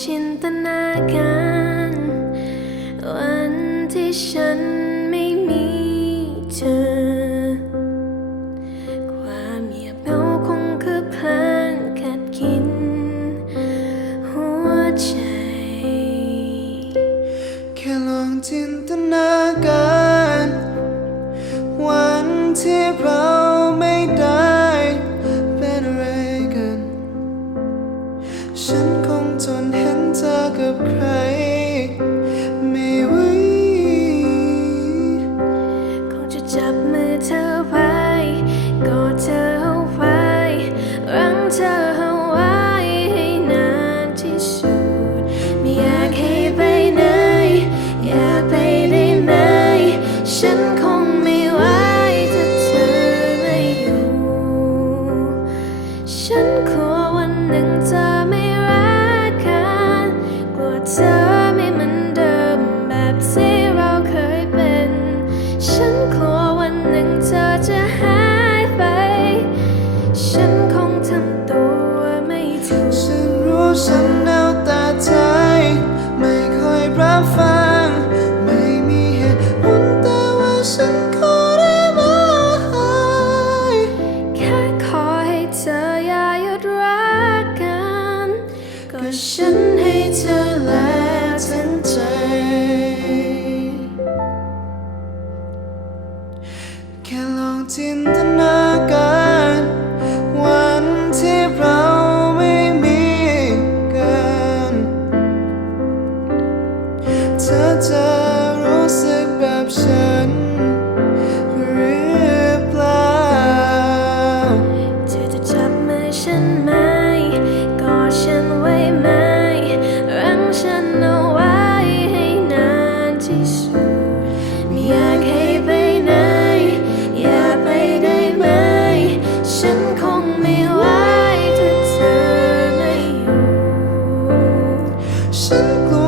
จินตนาการ วันที่ฉันไม่มีเธอ ความเงียบเหงาคงคือพลานกัดกิน หัวใจ แค่ลองจินตนาการ วันที่เรา กับใคร ไม่ไหวคงจะจับมือเธอไว้กอดเธอเอาไว้รั้งเธอเอาไว้ให้นานที่สุด ไม่อยากให้ไปไหน อยากไปได้ไหม ฉันคง เธอไม่เหมือนเดิมแบบที่เราเคยเป็น ฉันกลัววันหนึ่งเธอจะหายไป ฉันคงทำตัวไม่ถูกฉันรู้ฉันเอาแต่ใจ ไม่ค่อยรับฟัง ไม่มีเหตุผลแต่ว่าฉันขอได้ไหมแค่ขอให้เธออย่าหยุดรักกัน ก็ฉัน จินตนาการวันที่เราไม่มีกันเธอจะรู้สึกแบบฉัน ฉัน